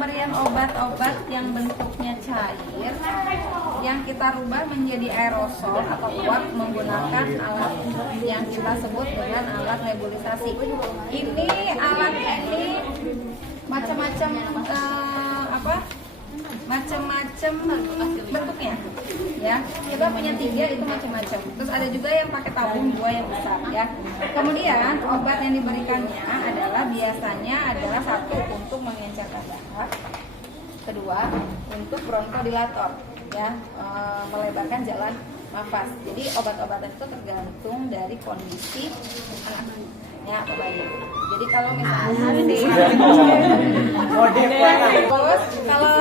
pemberian obat-obat yang bentuknya cair yang kita rubah menjadi aerosol atau uap menggunakan alat yang kita sebut dengan alat nebulisasi. Ini alat ini macam-macam macam-macam bentuknya ya. Kita punya 3 itu macam-macam. Terus ada juga yang pakai tabung 2 yang besar ya. Kemudian obat yang diberikannya adalah biasanya adalah 1 untuk mengencerkan dahak, kedua untuk bronkodilator ya, melebarkan jalan nafas. Jadi obat-obatan itu tergantung dari kondisi anaknya atau bayi. Jadi kalau misalnya terus kalau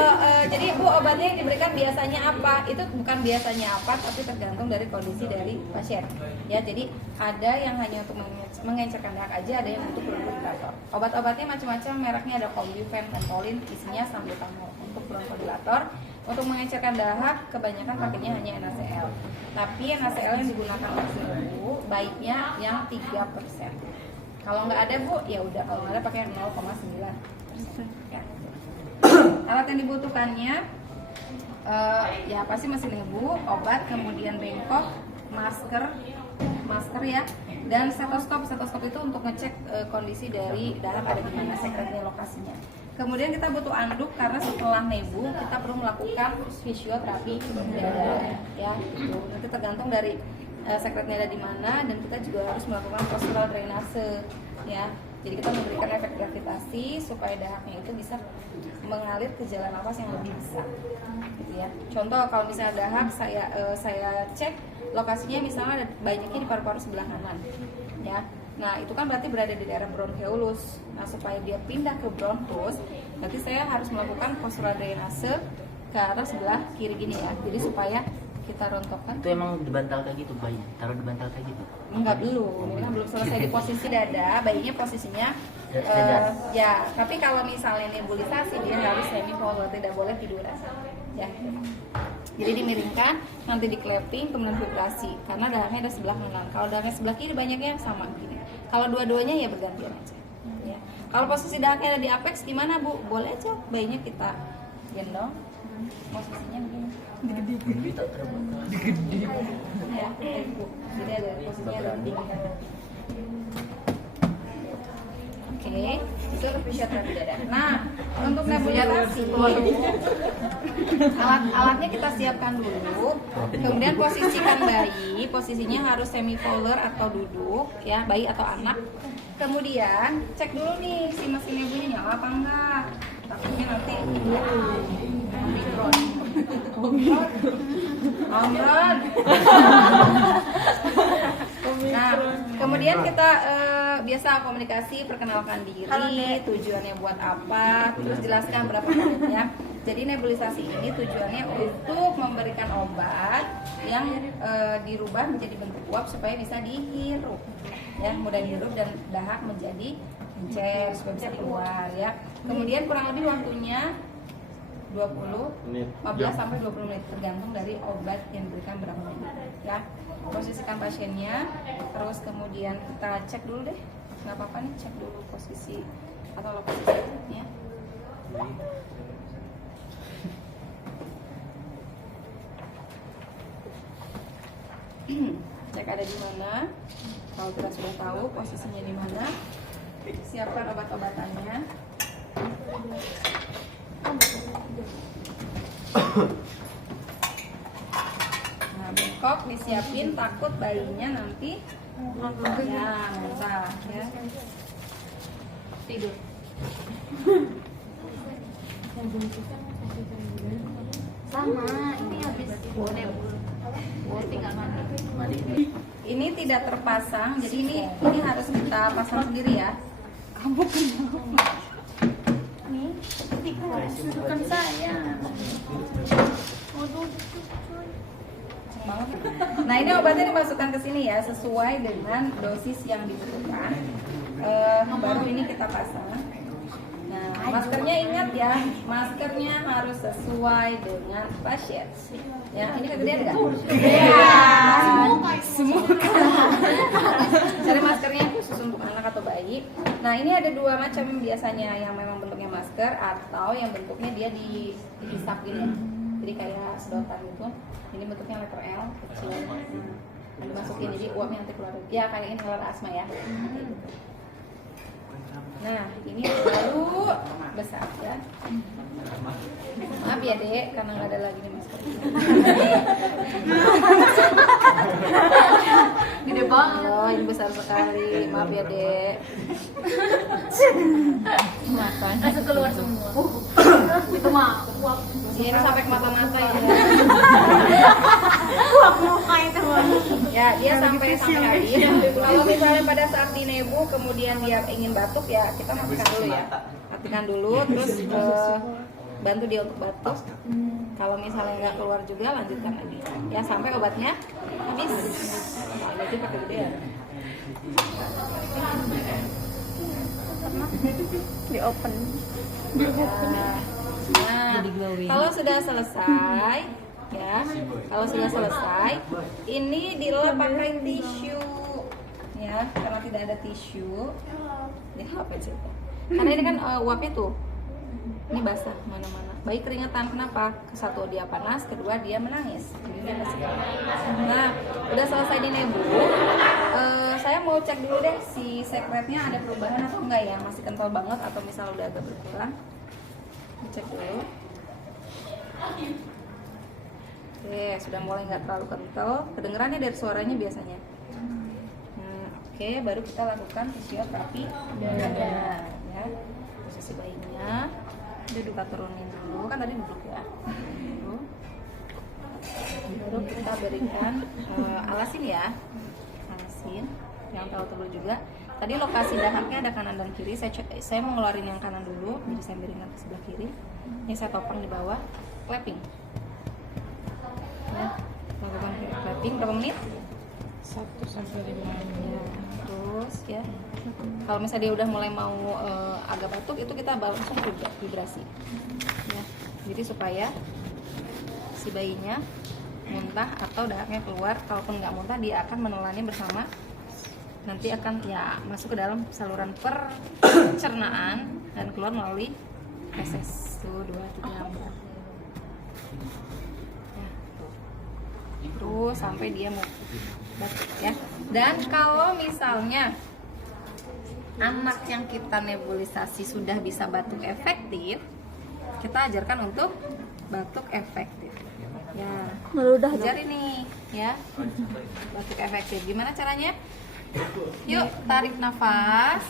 jadi Bu, obatnya yang diberikan biasanya apa? Itu bukan biasanya apa, tapi tergantung dari kondisi dari pasien. Ya, jadi ada yang hanya untuk mengencerkan dahak aja, ada yang untuk bronkodilator. Obat-obatnya macam-macam, mereknya ada Combifen, Ventolin, isinya salbutamol. Untuk bronkodilator, untuk mengencerkan dahak kebanyakan pakainya hanya NaCl. Tapi NaCl yang digunakan oleh ibu baiknya yang 3%. Kalau nggak ada Bu, ya udah, kalau nggak ada pakai 0,9%. Ya. Alat yang dibutuhkannya ya pasti mesin nebu, obat, kemudian bengkok, masker ya, dan stetoskop. Stetoskop itu untuk ngecek kondisi dari dahak ada di mana, sekretnya, lokasinya. Kemudian kita butuh anduk karena setelah nebu kita perlu melakukan fisioterapi dada ya. Nanti tergantung dari sekretnya ada di mana, dan kita juga harus melakukan postural drainase ya. Jadi kita memberikan efek gravitasi supaya dahaknya itu bisa mengalir ke jalan nafas yang lebih besar gitu ya. Contoh kalau misalnya dahak saya cek lokasinya misalnya ada banyaknya di paru-paru sebelah kanan ya. Nah, itu kan berarti berada di daerah bronkeolus. Nah, supaya dia pindah ke bronkus, berarti saya harus melakukan postural drainase ke arah sebelah kiri gini ya. Jadi supaya kita rontokkan. Itu emang di bantal kayak gitu, bayi? Taruh di bantal kayak gitu? Enggak, belum. Ini kan belum selesai di posisi dada, bayinya posisinya ya. Tapi kalau misalnya nebulisasi, dia harus semi polar, tidak boleh tiduran ya. Jadi dimiringkan, nanti di clapping, kemudian vibrasi. Karena dahaknya ada sebelah kanan. Kalau dahaknya sebelah kiri banyaknya sama gini. Kalau dua-duanya ya bergantian aja. Ya. Kalau posisi dahaknya ada di apex gimana Bu? Boleh aja bayinya kita gendong. Posisinya begini. Digede. Ya, Bu. Jadi ada posisinya ada di kanan. Oke, itu untuk fisioterapi dada. Nah, untuk nebulisasi alat-alatnya kita siapkan dulu. Kemudian posisikan bayi, posisinya harus semi polar atau duduk ya, bayi atau anak. Kemudian cek dulu nih si mesin nebunya nyala apa enggak. Takutnya nanti Omron. Nah, kemudian kita biasa komunikasi, perkenalkan diri, tujuannya buat apa, terus jelaskan berapa menitnya. Jadi nebulisasi ini tujuannya untuk memberikan obat yang dirubah menjadi bentuk uap supaya bisa dihirup, ya, mudah dihirup dan dahak menjadi encer supaya bisa keluar ya. Kemudian kurang lebih waktunya 15 sampai 20 menit tergantung dari obat yang diberikan berapa menit ya. Posisikan pasiennya, terus kemudian kita cek dulu deh, nggak apa-apa nih, cek dulu posisi atau lokasi sakitnya. Cek ada di mana. Kalau kita sudah tahu posisinya di mana, siapkan obat-obatannya. Nah, bengkok disiapin, takut bayinya nanti ya muntah ya, tidur. Sama, ini habis tinggal mandi. Ini tidak terpasang, jadi ini harus kita pasang sendiri ya. Kamu kenapa? Nih, bukan saya. Nah, ini obatnya dimasukkan ke sini ya, sesuai dengan dosis yang dibutuhkan. Baru ini kita pasang. Nah, maskernya ingat ya, maskernya harus sesuai dengan pasien. Ya, ini kegedean nggak? Iya. Semua. Cari maskernya khusus untuk anak atau bayi. Nah, ini ada 2 macam biasanya yang memang bentuknya masker. masker atau yang bentuknya dia dihisap gini ya. Jadi kayak sedotan gitu. Ini bentuknya letter L kecil. Nah, dimasukin jadi uapnya nanti keluar. Ya kayak inhaler asma ya. Nah, ini baru besar ya. Maaf ya Dek, karena nggak ada lagi nih masker. Gede banget. Oh, ini besar sekali. Maaf ya Dek. Makan. Langsung keluar semua. Itu mah uap. Ini sampai ke mata-mata ya. Uap muka itu. Ya, dia sampai habis. Kalau misalnya pada saat di nebu kemudian dia ingin batuk ya, kita matikan dulu ya. Matikan dulu, terus bantu dia untuk batuk. Kalau misalnya nggak keluar juga, lanjutkan lagi. Ya, sampai obatnya habis. Nah, berarti pakai gede ya. Di open. Nah, kalau sudah selesai, ya, kalau sudah selesai, ini dilap pakai tisu, ya, karena tidak ada tisu, dilap aja. Karena ini kan uapnya tuh, ini basah mana-mana. Bayi keringetan, kenapa? Satu dia panas, kedua dia menangis. Jadi dia masih Nah, udah selesai di nebu. Saya mau cek dulu deh si sekretnya ada perubahan atau enggak ya, masih kental banget atau misalnya udah agak berkurang. Cek dulu. Oke, sudah mulai nggak terlalu kental. Kedengerannya dari suaranya biasanya. Oke, baru kita lakukan fisioterapi dada. Ya, posisi bayinya. Kita turunin dulu, kan tadi duduk ya. Baru kita berikan alasin ya. Alasin, jangan terlalu tebal juga. Tadi lokasi dahaknya ada kanan dan kiri. Saya mau ngeluarin yang kanan dulu, jadi saya miringkan ke sebelah kiri. Ini saya topang di bawah, clapping. Ya, lakukan clapping berapa menit? 1 sampai 5 Ya, terus ya. Kalau misalnya dia udah mulai mau agak batuk, itu kita langsung vibrasi. Ya, jadi supaya si bayinya muntah atau dahaknya keluar. Kalaupun nggak muntah, dia akan menelannya bersama. Nanti akan ya masuk ke dalam saluran pencernaan dan keluar melalui feses. Tuh 2, 3, 4. Ya, terus sampai dia mau batuk ya. Dan kalau misalnya anak yang kita nebulisasi sudah bisa batuk efektif, kita ajarkan untuk batuk efektif. Ya, Meludah ajar ini ya. Batuk efektif. Gimana caranya? Yuk, tarik nafas.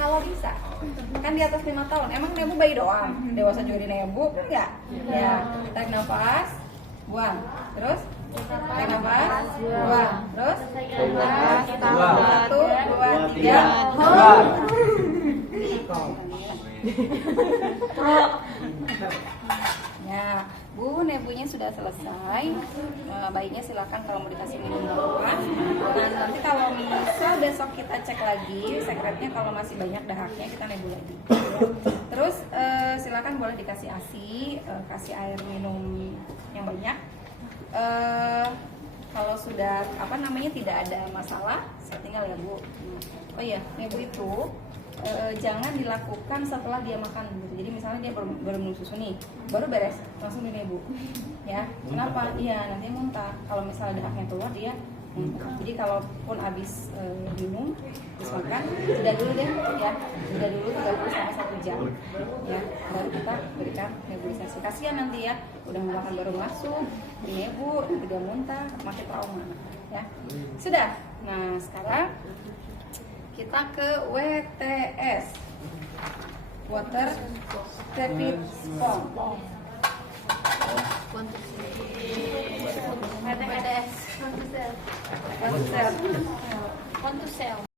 Kalau bisa, kan di atas 5 tahun. Emang nebu bayi doang? Dewasa juga di nebu kan enggak? Ya, tarik nafas, buang. Terus tarik nafas, buang. Terus nafas, tahan. 1, 2, 3. Ya, Bu, nebunya sudah selesai. Bayinya silakan kalau mau dikasih minum apa. Dan nanti kalau misal besok kita cek lagi sekretnya, kalau masih banyak dahaknya kita nebu lagi. Terus silakan boleh dikasih ASI, kasih air minum yang banyak. Kalau sudah tidak ada masalah, saya tinggal ya Bu. Oh iya, nebu itu jangan dilakukan setelah dia makan gitu. Jadi misalnya dia baru minum susu nih, baru beres langsung di nebu ya. Kenapa? Iya, nanti muntah. Kalau misalnya dahaknya keluar dia muntah. Jadi kalaupun habis minum, habis makan, jeda dulu deh ya. Jeda dulu 30 sampai 1 jam ya. Baru kita berikan nebulisasi. Kasihan nanti ya, udah makan baru masuk di nebu, nanti dia muntah, makin trauma ya. Sudah. Nah, sekarang kita ke WTS, water tepid sponge. WTS. Water Want to sell.